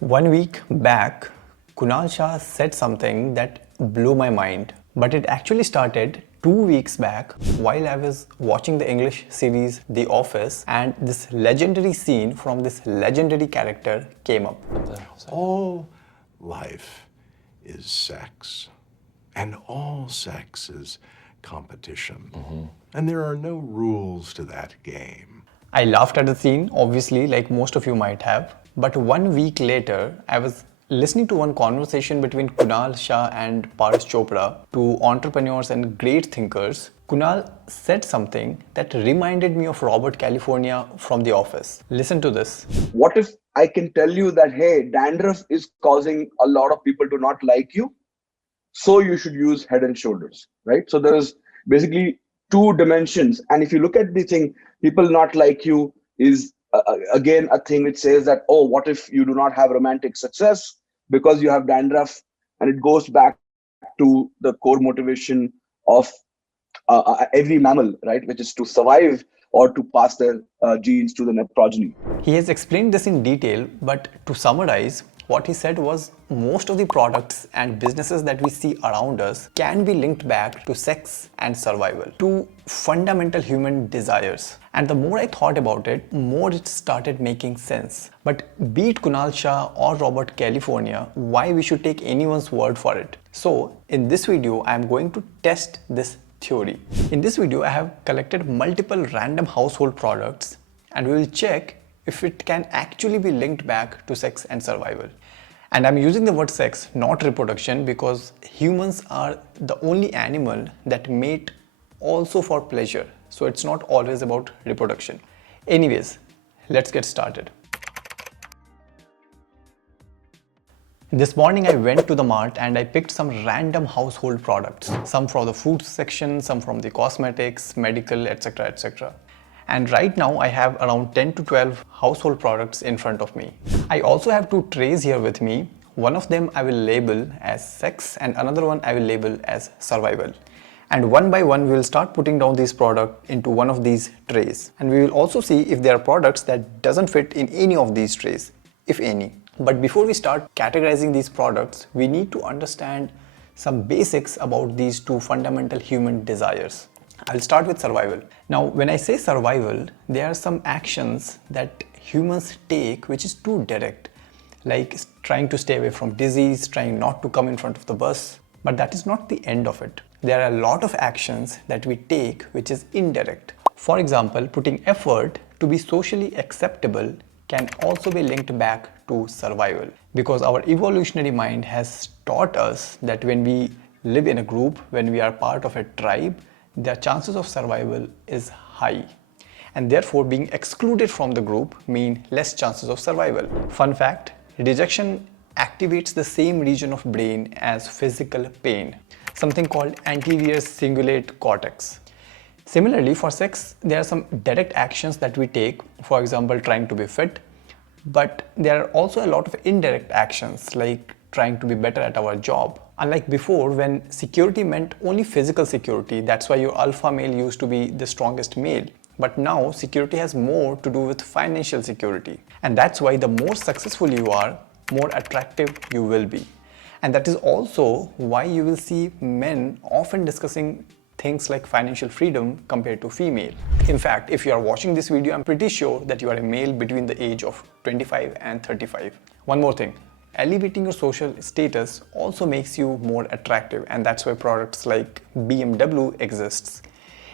1 week back, Kunal Shah said something that blew my mind. But it actually started 2 weeks back while I was watching the English series The Office, and this legendary scene from this legendary character came up. All life is sex, and all sex is competition. And there are no rules to that game. I laughed at the scene, obviously, like most of you might have. But 1 week later, I was listening to one conversation between Kunal Shah and Paras Chopra, two entrepreneurs and great thinkers. Kunal said something that reminded me of Robert California from The Office. Listen to this. What if I can tell you that, hey, dandruff is causing a lot of people to not like you, so you should use Head and Shoulders, right? So there is basically two dimensions. And if you look at the thing, people not like you is again a thing which says that, oh, what if you do not have romantic success because you have dandruff? And it goes back to the core motivation of every mammal, right, which is to survive or to pass their genes to the progeny. He has explained this in detail, but to summarize, what he said was most of the products and businesses that we see around us can be linked back to sex and survival, to fundamental human desires. And the more I thought about it, more it started making sense. But be it Kunal Shah or Robert California, why we should take anyone's word for it? So in this video, I am going to test this theory. In this video, I have collected multiple random household products and we will check if it can actually be linked back to sex and survival. And I'm using the word sex, not reproduction, because humans are the only animal that mate also for pleasure. So it's not always about reproduction. Anyways, let's get started. This morning I went to the mart and I picked some random household products. Some from the food section, some from the cosmetics, medical, etc. etc. And right now I have around 10 to 12 household products in front of me. I also have two trays here with me. One of them I will label as sex and another one I will label as survival. And one by one we will start putting down these products into one of these trays. And we will also see if there are products that doesn't fit in any of these trays, if any. But before we start categorizing these products, we need to understand some basics about these two fundamental human desires. I'll start with survival. Now, when I say survival, there are some actions that humans take which is too direct, like trying to stay away from disease, trying not to come in front of the bus. But that is not the end of it. There are a lot of actions that we take which is indirect. For example, putting effort to be socially acceptable can also be linked back to survival, because our evolutionary mind has taught us that when we live in a group, when we are part of a tribe, the chances of survival is high, and therefore being excluded from the group mean less chances of survival. Fun fact, rejection activates the same region of brain as physical pain, something called anterior cingulate cortex. Similarly, for sex, there are some direct actions that we take, for example, trying to be fit, but there are also a lot of indirect actions like trying to be better at our job. Unlike before, when security meant only physical security, that's why your alpha male used to be the strongest male. But now security has more to do with financial security. And that's why the more successful you are, more attractive you will be. And that is also why you will see men often discussing things like financial freedom compared to female. In fact, if you are watching this video, I'm pretty sure that you are a male between the age of 25 and 35. One more thing. Elevating your social status also makes you more attractive, and that's why products like BMW exists.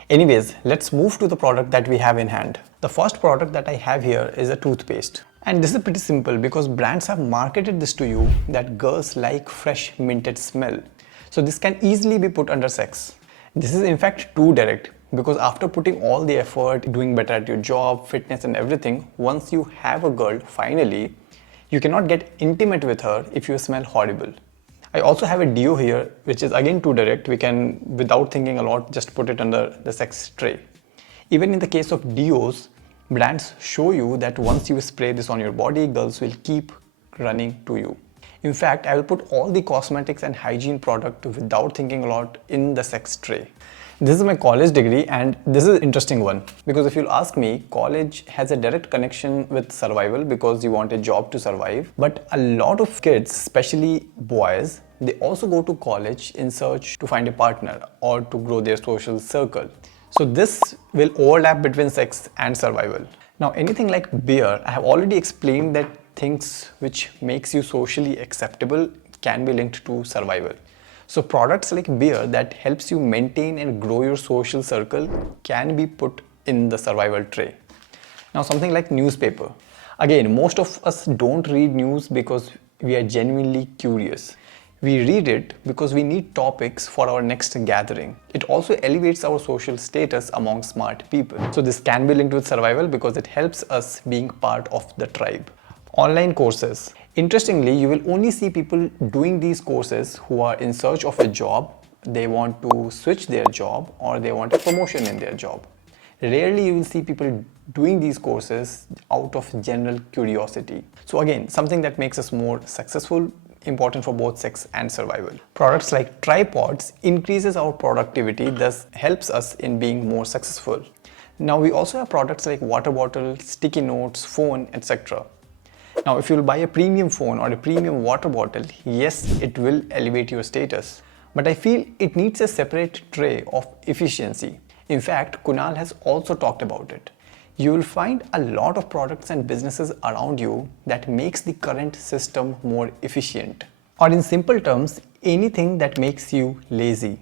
Anyways, let's move to the product that we have in hand. The first product that I have here is a toothpaste. And this is pretty simple because brands have marketed this to you that girls like fresh minted smell. So this can easily be put under sex. This is in fact too direct, because after putting all the effort, doing better at your job, fitness and everything, once you have a girl finally, you cannot get intimate with her if you smell horrible. I also have a deo here, which is again too direct. We can, without thinking a lot, just put it under the sex tray. Even in the case of deos, brands show you that once you spray this on your body, girls will keep running to you. In fact, I will put all the cosmetics and hygiene product without thinking a lot in the sex tray. This is my college degree, and this is an interesting one because if you'll ask me, college has a direct connection with survival because you want a job to survive. But a lot of kids, especially boys, they also go to college in search to find a partner or to grow their social circle. So this will overlap between sex and survival. Now, anything like beer, I have already explained that things which makes you socially acceptable can be linked to survival. So products like beer that helps you maintain and grow your social circle can be put in the survival tray. Now something like newspaper. Again, most of us don't read news because we are genuinely curious. We read it because we need topics for our next gathering. It also elevates our social status among smart people. So this can be linked with survival because it helps us being part of the tribe. Online courses. Interestingly, you will only see people doing these courses who are in search of a job, they want to switch their job, or they want a promotion in their job. Rarely you will see people doing these courses out of general curiosity. So again, something that makes us more successful, important for both sex and survival. Products like tripods increases our productivity, thus helps us in being more successful. Now we also have products like water bottle, sticky notes, phone, etc. Now, if you'll buy a premium phone or a premium water bottle, yes, it will elevate your status. But I feel it needs a separate tray of efficiency. In fact, Kunal has also talked about it. You will find a lot of products and businesses around you that makes the current system more efficient. Or in simple terms, anything that makes you lazy.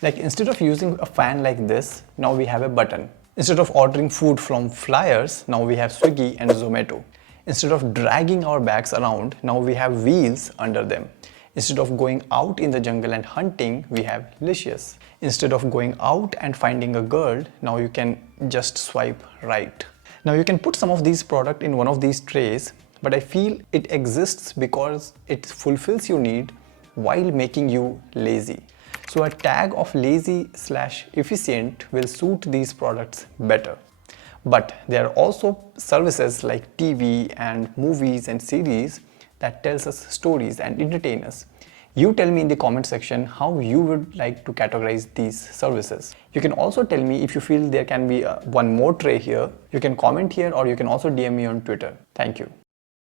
Like instead of using a fan like this, now we have a button. Instead of ordering food from flyers, now we have Swiggy and Zomato. Instead of dragging our bags around, now we have wheels under them. Instead of going out in the jungle and hunting, we have Licious. Instead of going out and finding a girl, now you can just swipe right. Now you can put some of these products in one of these trays, but I feel it exists because it fulfills your need while making you lazy. So a tag of lazy/efficient will suit these products better. But there are also services like TV and movies and series that tells us stories and entertain us. You tell me in the comment section how you would like to categorize these services. You can also tell me if you feel there can be one more tray here. You can comment here or you can also DM me on Twitter. Thank you.